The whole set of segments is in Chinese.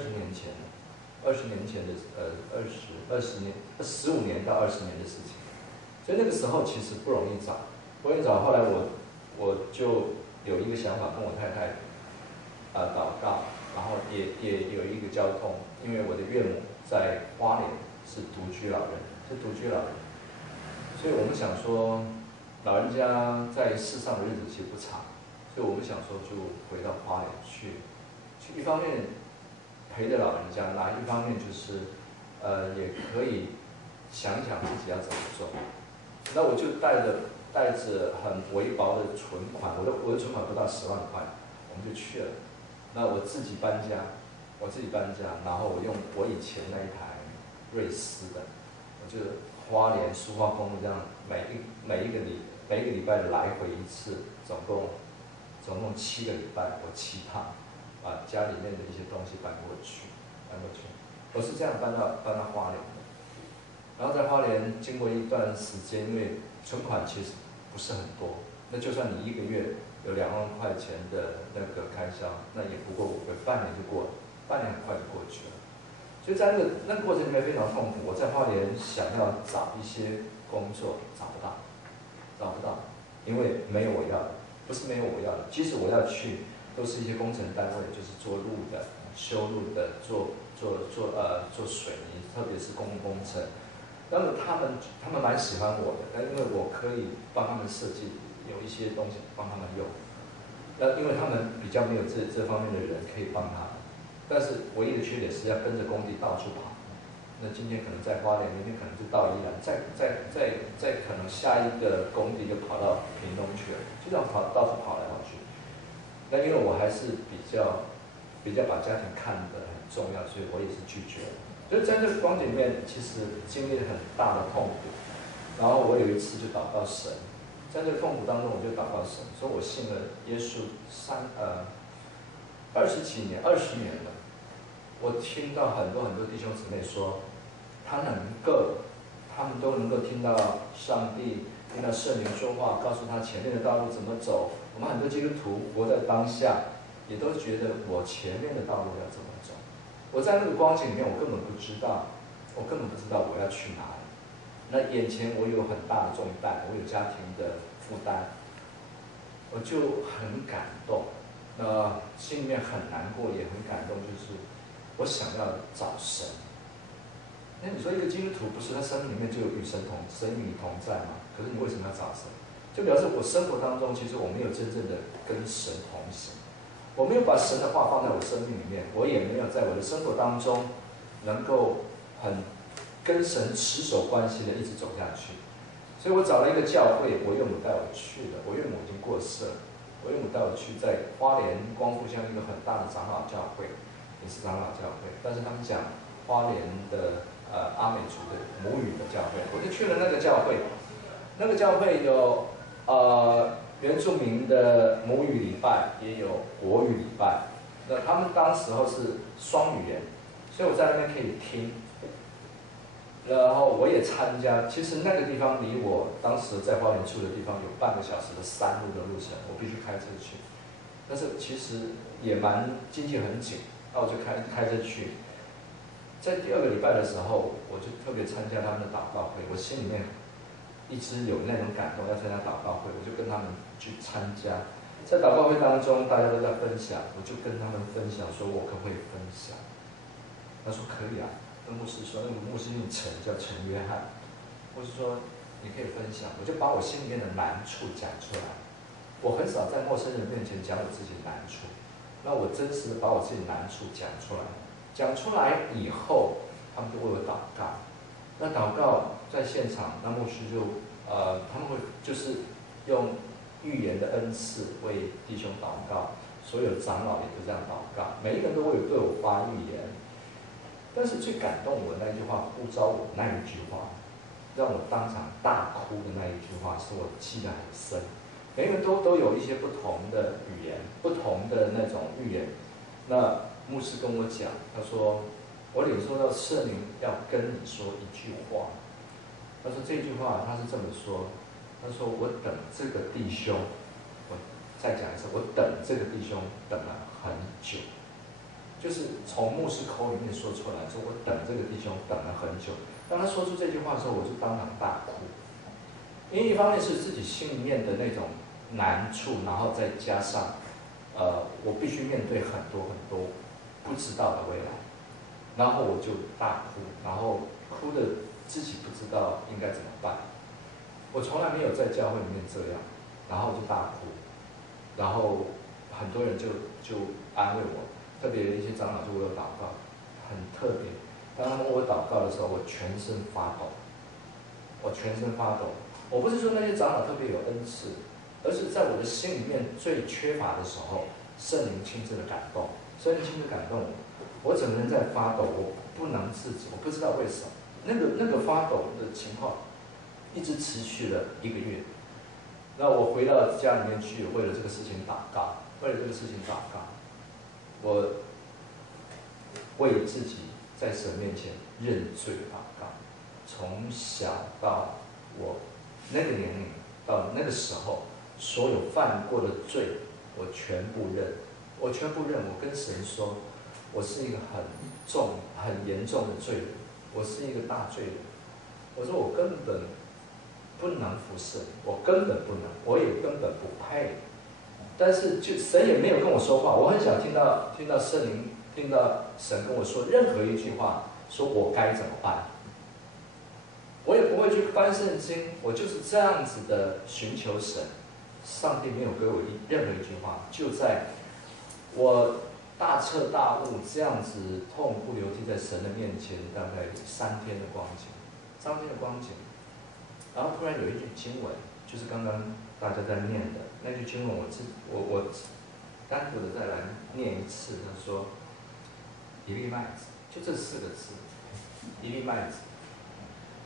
前，20年前的15年到20年的事情。所以那个时候其实不容易找，不容易找。后来我就有一个想法，跟我太太祷告，然后也有一个交通，因为我的岳母在花莲是独居老人，所以我们想说，老人家在世上的日子其实不长，所以我们想说就回到花莲去一方面陪着老人家，一方面就是也可以想想自己要怎么做。那我就带着很微薄的存款，我的存款不到10万块，我们就去了。那我自己搬家，然后我用我以前那一台瑞斯的，我就花莲苏花公路这样，每一个礼拜的来回一次，总共7个礼拜，我7趟，把家里面的一些东西搬过去。我是这样搬到花莲的。然后在花莲经过一段时间，因为存款其实不是很多，那就算你1个月有2万块钱的那个开销，那也不过半年就过了，半年很快就过去了。所以在那个过程里面非常痛苦。我在花莲想要找一些工作，找不到，因为没有我要的，不是没有我要的。即使我要去，都是一些工程单位，就是做路的、修路的、做水泥，特别是公共工程。那么他们蛮喜欢我的，因为我可以帮他们设计，有一些东西帮他们用。那因为他们比较没有这方面的人可以帮他们，但是唯一的缺点是要跟着工地到处跑。那今天可能在花莲，明天可能就到宜兰，再可能下一个工地就跑到屏东去了，就这样到处跑来跑去。那因为我还是比较把家庭看得很重要，所以我也是拒绝了。所以在这个光景里面，其实经历了很大的痛苦。然后我有一次就祷告神，在这个痛苦当中，我就祷告神，说我信了耶稣20年了。我听到很多弟兄姊妹说，他们都能够听到上帝、听到圣灵说话，告诉他前面的道路怎么走。我们很多基督徒活在当下，也都觉得我前面的道路要怎么走。我在那个光景里面，我根本不知道我要去哪里。那眼前我有很大的重担，我有家庭的负担，我就很感动，心里面很难过，也很感动，就是我想要找神。那你说一个基督徒不是他生命里面就有神与你同在吗？可是你为什么要找神？就表示我生活当中其实我没有真正的跟神同行，我没有把神的话放在我生命里面，我也没有在我的生活当中能够很跟神持守关系的一直走下去。所以我找了一个教会，我岳母带我去的。我岳母已经过世了，我岳母带我去在花莲光复乡一个很大的长老教会，也是长老教会，但是他们讲花莲的阿美族的母语的教会，我就去了那个教会。那个教会有原住民的母语礼拜，也有国语礼拜。那他们当时候是双语言，所以我在那边可以听。然后我也参加，其实那个地方离我当时在花莲住的地方有半个小时的山路的路程，我必须开车去。但是其实也蛮经济很紧，那我就开车去。在第2个礼拜的时候，我就特别参加他们的祷告会，我心里面一直有那种感动，要参加祷告会，我就跟他们去参加。在祷告会当中，大家都在分享，我就跟他们分享，说我可不可以分享？他说可以啊。跟牧师说，那个牧师姓陈，叫陈约翰。牧师说你可以分享，我就把我心里面的难处讲出来。我很少在陌生人面前讲我自己的难处，那我真实的把我自己的难处讲出来。讲出来以后，他们就为我祷告。那祷告在现场，那牧师就他们会就是用预言的恩赐为弟兄祷告，所有长老也都这样祷告，每一个人都会对我发预言。但是最感动我的那一句话，呼召我那一句话，让我当场大哭的那一句话，是我记得很深。每个人都有一些不同的语言，不同的那种预言。那牧师跟我讲，他说我领受到圣灵要跟你说一句话。他说这句话他是这么说，他说我等这个弟兄，我再讲一次，我等这个弟兄等了很久。就是从牧师口里面说出来，说我等这个弟兄等了很久。当他说出这句话的时候，我就当场大哭。因为一方面是自己心里面的那种难处，然后再加上，我必须面对很多很多不知道的未来，然后我就大哭，然后哭的自己不知道应该怎么办。我从来没有在教会里面这样，然后就大哭，然后很多人就安慰我，特别一些长老就为我祷告，很特别。当他们为我祷告的时候，我全身发抖，我全身发抖。我不是说那些长老特别有恩赐，而是在我的心里面最缺乏的时候，圣灵亲自的感动，圣灵亲自感动我，我整个人在发抖，我不能自己，我不知道为什么，那个发抖的情况一直持续了1个月。那我回到家里面去，为了这个事情祷告，我为自己在神面前认罪祷告，从小到我那个年龄到那个时候，所有犯过的罪，我全部认。我跟神说，我是一个很严重的罪人，我是一个大罪人。我说我根本不能服侍你，我根本不能，我也根本不配。但是就神也没有跟我说话，我很想听到圣灵，听到神跟我说任何一句话，说我该怎么办。我也不会去翻圣经，我就是这样子的寻求神。上帝没有给我任何一句话，就在我大彻大悟这样子痛哭流涕在神的面前，大概3天的光景，然后突然有一句经文，就是刚刚大家在念的那句经文，我单独的再来念一次。他说：“一粒麦子，就这4个字，一粒麦子。”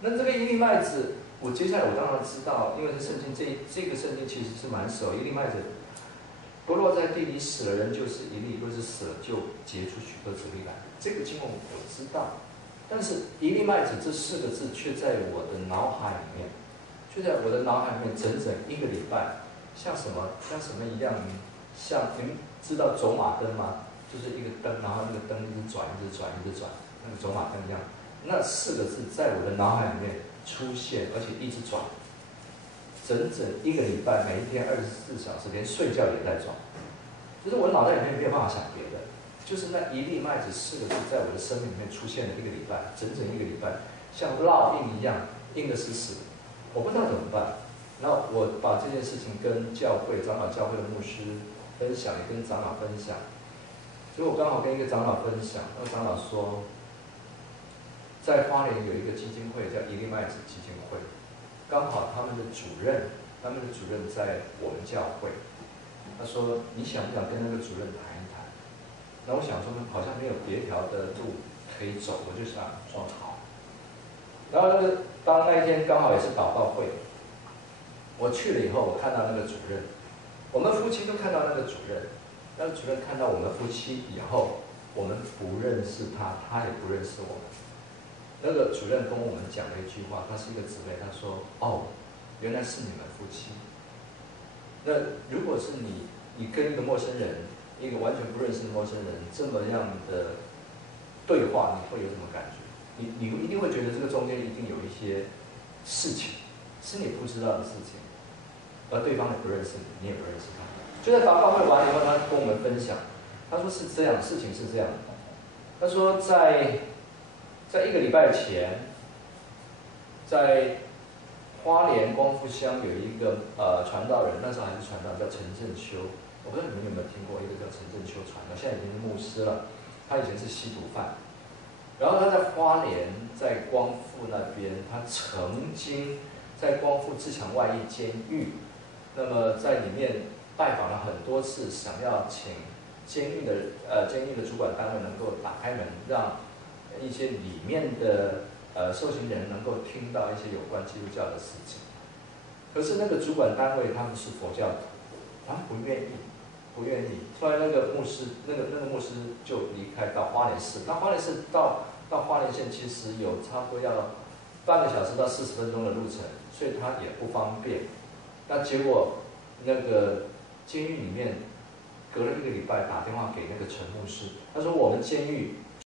那这个一粒麦子，我接下来我当然知道，因为这圣经这个圣经其实是蛮熟，一粒麦子不落在地里，死了人就是一粒，若是死了就结出许多子粒来。这个经文我知道，但是一粒麦子这4个字却在我的脑海里面，整整1个礼拜，像什么一样，像你们知道走马灯吗？就是一个灯，然后那个灯一直转，那个走马灯一样。那4个字在我的脑海里面出现，而且一直转，整整1个礼拜，每一天24小时，连睡觉也在转。就是我脑袋里面没有办法想别的，就是那一粒麦子4个字在我的生命里面出现了1个礼拜，整整1个礼拜，像烙印一样，印得死死的。我不知道怎么办。然后我把这件事情跟长老教会的牧师分享，也跟长老分享。所以我刚好跟一个长老分享，那个长老说，在花莲有一个基金会叫一粒麦子基金会，刚好他们的主任在我们教会。他说：“你想不想跟那个主任谈一谈？”那我想说，好像没有别条的路可以走，我就想说好。然后当那一天刚好也是祷告会，我去了以后，我看到那个主任，我们夫妻都看到那个主任。那个主任看到我们夫妻以后，我们不认识他，他也不认识我们。那个主任跟我们讲了一句话，他是一个姊妹，他说：“哦，原来是你们夫妻。”那如果是你跟一个陌生人，一个完全不认识的陌生人这么样的对话，你会有什么感觉？你一定会觉得这个中间一定有一些事情是你不知道的事情，而对方也不认识你，你也不认识他。就在祷告会完以后，他跟我们分享，他说是这样，事情是这样的。他说在1个礼拜前，在花莲光复乡有一个传道人，那时候还是传道，叫陈正秋。我不知道你们有没有听过一个叫陈正秋传道，现在已经是牧师了。他以前是吸毒犯，然后他在花莲，在光复那边，他曾经在光复自强外役监狱，那么在里面拜访了很多次，想要请监狱的主管单位能够打开门，让一些里面的受刑人能够听到一些有关基督教的事情。可是那个主管单位他们是佛教徒，他们不愿意。后来那个牧师就离开到花莲市。那花莲市到花莲县其实有差不多要半个小时到40分钟的路程，所以他也不方便。那结果那个监狱里面隔了1个礼拜打电话给那个陈牧师，他说我们监狱